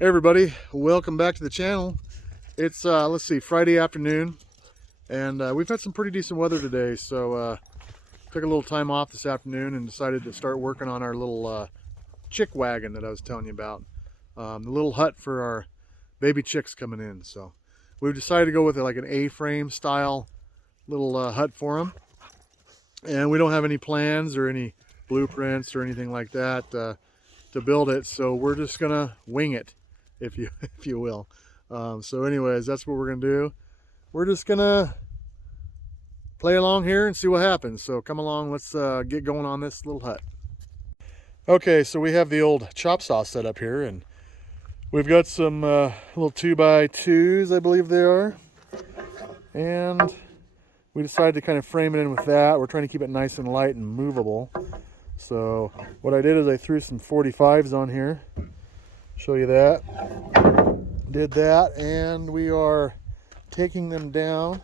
Hey everybody, welcome back to the channel. It's let's see, Friday afternoon, and we've had some pretty decent weather today, so took a little time off this afternoon and decided to start working on our little chick wagon that I was telling you about. The little hut for our baby chicks coming in. So we've decided to go with like an A-frame style little hut for them, and we don't have any plans or any blueprints or anything like that to build it, so we're just gonna wing it, if you if you will. So anyways, that's what we're gonna do. We're just gonna play along here and see what happens. So come along, let's get going on this little hut. Okay, so we have the old chop saw set up here, and we've got some little 2x2s, I believe they are, and we decided to kind of frame it in with that. We're trying to keep it nice and light and movable. So what I did is I threw some 45s on here. Show you that. Did that, and we are taking them down.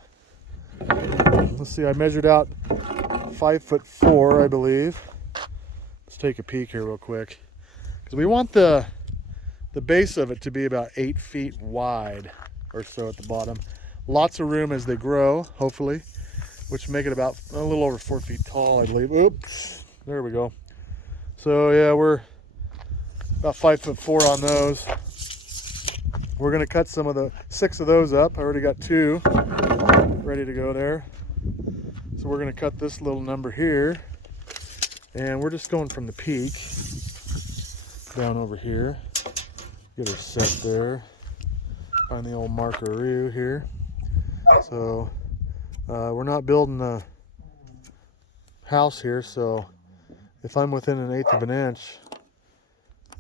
Let's see, I measured out 5'4", I believe. Let's take a peek here real quick, because we want the base of it to be about 8 feet wide or so at the bottom. Lots of room as they grow, hopefully, which make it about a little over 4 feet tall, I believe. Oops, there we go. So yeah, we're about 5'4" on those. We're gonna cut some of the 6 of those up. I already got 2 ready to go there. So we're gonna cut this little number here, and we're just going from the peak down over here. Get her set there. Find the old markeroo here. So we're not building a house here, so if I'm within 1/8 of an inch,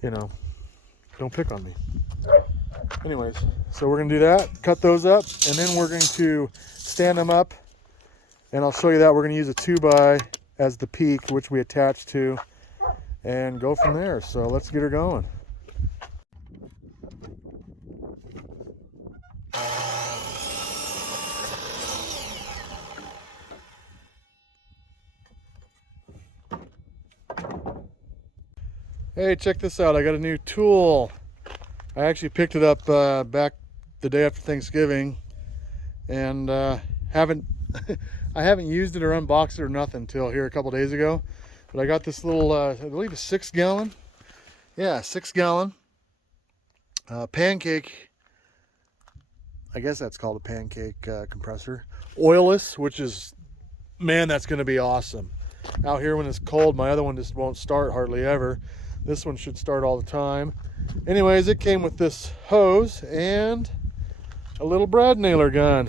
you know, don't pick on me. Anyways, so we're gonna do that, cut those up, and then we're going to stand them up, and I'll show you that. We're gonna use a 2x as the peak, which we attach to, and go from there. So let's get her going. Hey, check this out. I got a new tool. I actually picked it up back the day after Thanksgiving, and haven't I haven't used it or unboxed it or nothing until here a couple days ago. But I got this little I believe a 6-gallon, yeah, 6-gallon pancake. I guess that's called a pancake compressor, oilless, which is, man, that's going to be awesome out here when it's cold. My other one just won't start hardly ever. This one should start all the time. Anyways, it came with this hose and a little brad nailer gun.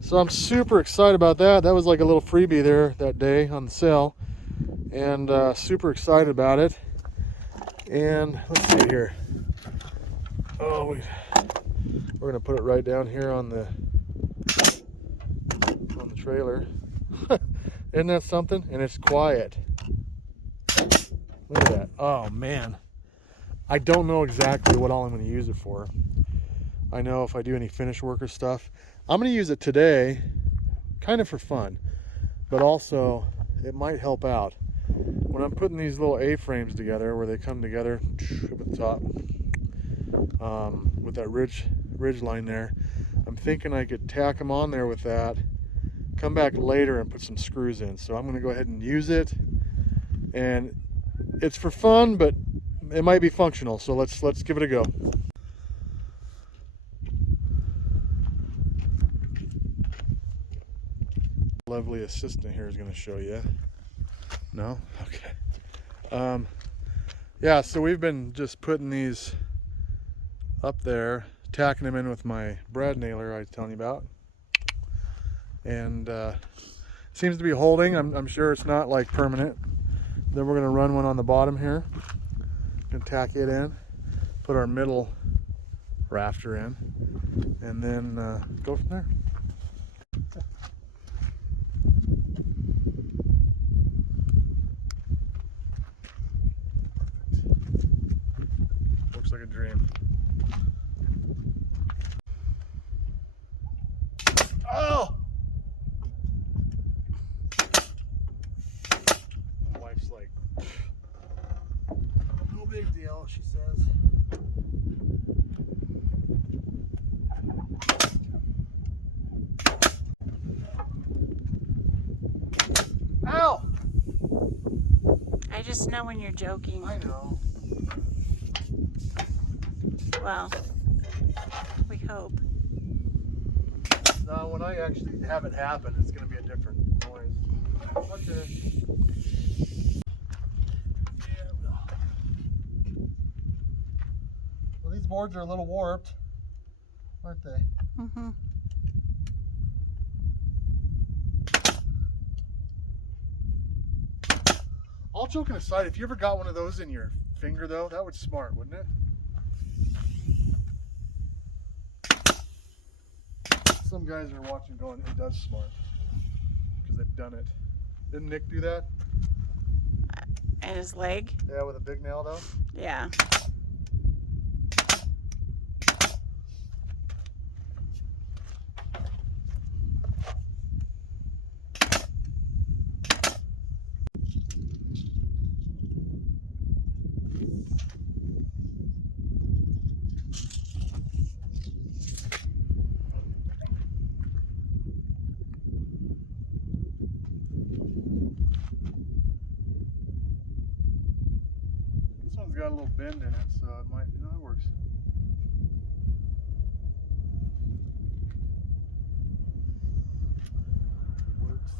So I'm super excited about that. That was like a little freebie there that day on the sale, and super excited about it. And let's see here. Oh, we're gonna put it right down here on the trailer. Isn't that something? And it's quiet. Look at that. Oh man, I don't know exactly what all I'm going to use it for. I know if I do any finish work or stuff, I'm going to use it today, kind of for fun, but also it might help out when I'm putting these little A-frames together, where they come together up at the top with that ridge line there. I'm thinking I could tack them on there with that, come back later and put some screws in. So I'm going to go ahead and use it, and it's for fun, but it might be functional. So let's give it a go. Lovely assistant here is going to show you. No? Okay. Yeah, so we've been just putting these up there, tacking them in with my brad nailer I was telling you about, and seems to be holding. I'm sure it's not like permanent. Then we're going to run one on the bottom here and tack it in, put our middle rafter in, and then go from there. Looks like a dream. Oh! My wife's like, no big deal, she says. just know when you're joking. I know. Well, we hope. Now, when I actually have it happen, it's going to be a different noise. Okay. Well, these boards are a little warped, aren't they? Mm-hmm. All joking aside, if you ever got one of those in your finger, though, that would smart, wouldn't it? Some guys are watching going, it does smart, because they've done it. Didn't Nick do that? And his leg? Yeah, with a big nail, though? Yeah. This one's got a little bend in it, so it might, you know, it works. Works.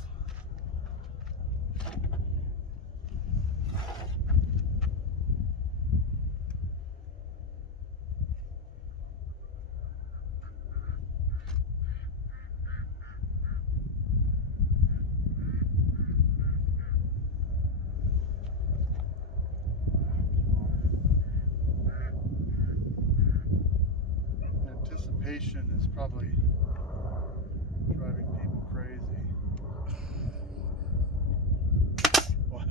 Anticipation is probably driving people crazy. What?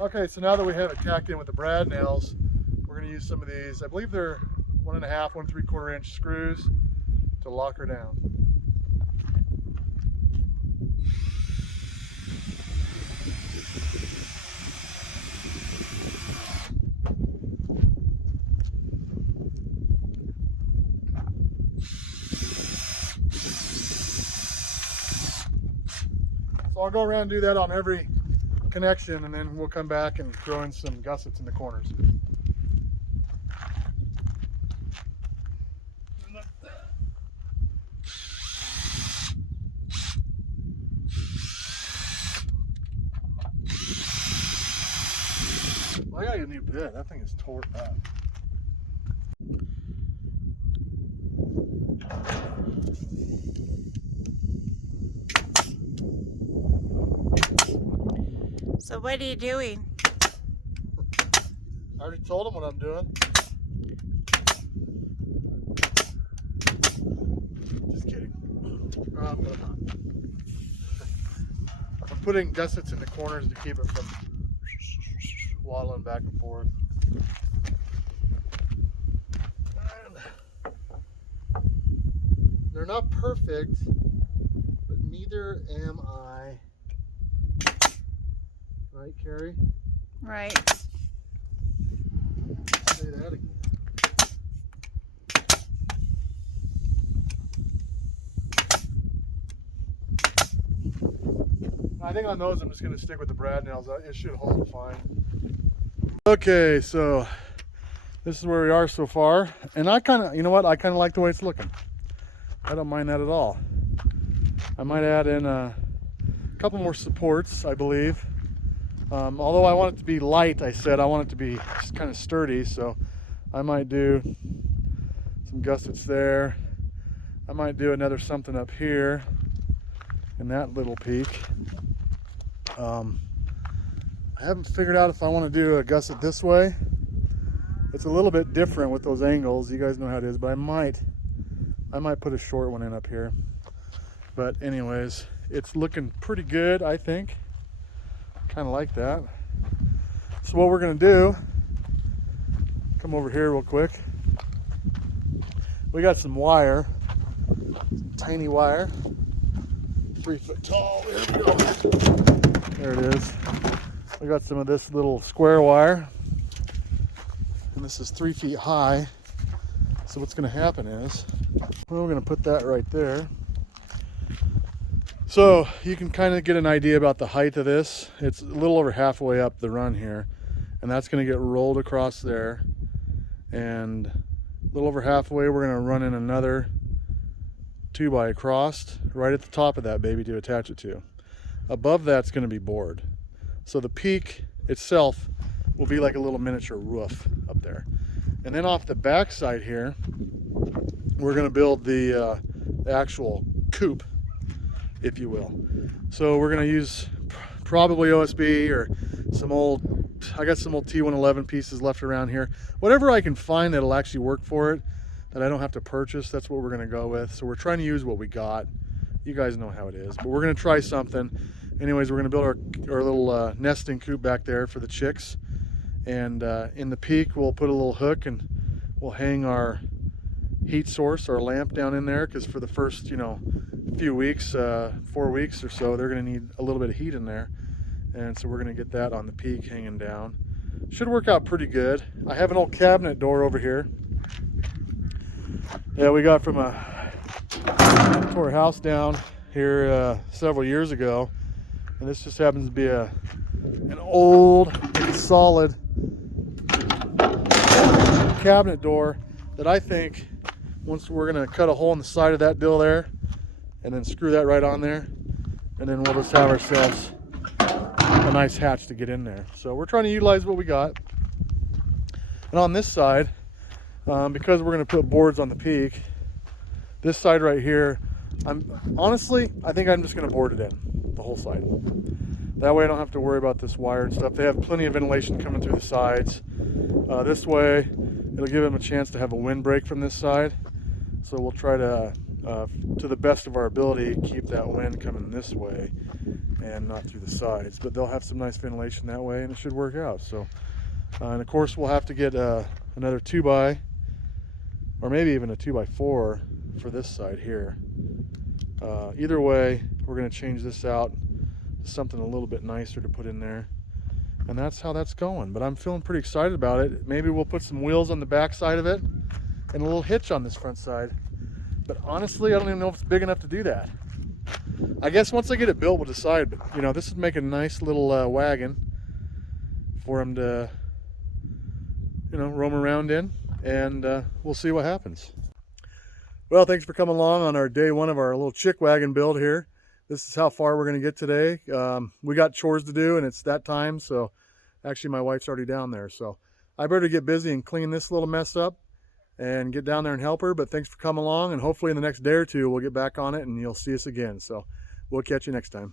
Okay, so now that we have it tacked in with the brad nails, we're going to use some of these. I believe they're 1.5, 1 3/4 inch screws to lock her down. So I'll go around and do that on every connection, and then we'll come back and throw in some gussets in the corners. Well, I gotta get a new bit. That thing is tore up. So what are you doing? I already told him what I'm doing. Just kidding. But I'm not. I'm putting gussets in the corners to keep it from waddling back and forth. And they're not perfect, but neither am I. Right, Carrie? Right. Say that again. I think on those I'm just going to stick with the brad nails. It should hold fine. Okay, so this is where we are so far. And I kind of, you know what? I kind of like the way it's looking. I don't mind that at all. I might add in a couple more supports, I believe. Although I want it to be light, I said I want it to be just kind of sturdy, so I might do some gussets there. I might do another something up here in that little peak. I haven't figured out if I want to do a gusset this way. It's a little bit different with those angles. You guys know how it is, but I might put a short one in up here. But anyways, it's looking pretty good, I think. Kind of like that. So what we're going to do, come over here real quick. We got some wire, tiny wire, 3 foot tall. There we go. There it is. We got some of this little square wire, and this is 3 feet high. So what's going to happen is, well, we're going to put that right there. So you can kind of get an idea about the height of this. It's a little over halfway up the run here, and that's going to get rolled across there. And a little over halfway, we're going to run in another 2x across right at the top of that baby to attach it to. Above that's going to be bored. So the peak itself will be like a little miniature roof up there. And then off the back side here, we're going to build the actual coop, if you will. So we're going to use probably OSB or some old, I got some old T111 pieces left around here. Whatever I can find that'll actually work for it, that I don't have to purchase, that's what we're going to go with. So we're trying to use what we got. You guys know how it is, but we're going to try something. Anyways, we're going to build our little nesting coop back there for the chicks. And in the peak, we'll put a little hook and we'll hang our heat source, our lamp down in there, because for the first, few weeks, 4 weeks or so, they're going to need a little bit of heat in there. And so we're going to get that on the peak hanging down. Should work out pretty good. I have an old cabinet door over here. Yeah, we got from tore a house down here several years ago. And this just happens to be an old, solid cabinet door that I think once we're going to cut a hole in the side of that deal there and then screw that right on there, and then we'll just have ourselves a nice hatch to get in there. So we're trying to utilize what we got. And on this side, because we're going to put boards on the peak, this side right here, I think I'm just going to board it in, the whole side. That way I don't have to worry about this wire and stuff. They have plenty of ventilation coming through the sides. This way, it'll give them a chance to have a windbreak from this side. So we'll try to the best of our ability, keep that wind coming this way and not through the sides. But they'll have some nice ventilation that way, and it should work out. So, and of course, we'll have to get another 2x, or maybe even a 2x4 for this side here. Either way, we're going to change this out to something a little bit nicer to put in there. And that's how that's going. But I'm feeling pretty excited about it. Maybe we'll put some wheels on the back side of it and a little hitch on this front side. But honestly, I don't even know if it's big enough to do that. I guess once I get it built, we'll decide. But, this would make a nice little wagon for them to, roam around in. And we'll see what happens. Well, thanks for coming along on our day one of our little chick wagon build here. This is how far we're going to get today. We got chores to do, and it's that time. So actually, my wife's already down there. So I better get busy and clean this little mess up and get down there and help her. But thanks for coming along, and hopefully in the next day or two, we'll get back on it and you'll see us again. So we'll catch you next time.